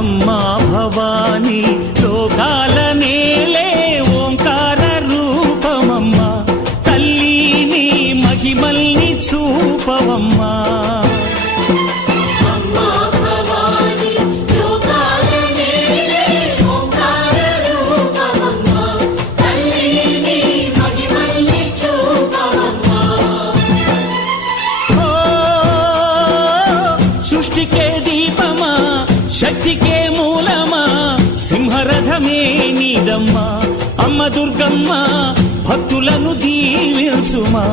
అమ్మా భవానీ లోకాల నేలే ఓంకార రూపమమ్మా తల్లి నీ మహిమల్ని చూపవమ్మా సృష్టికే దీపమా శక్తికే మూలమా సింహరథమే నీదమ్మా అమ్మ దుర్గమ్మ భక్తులను దీవించుమా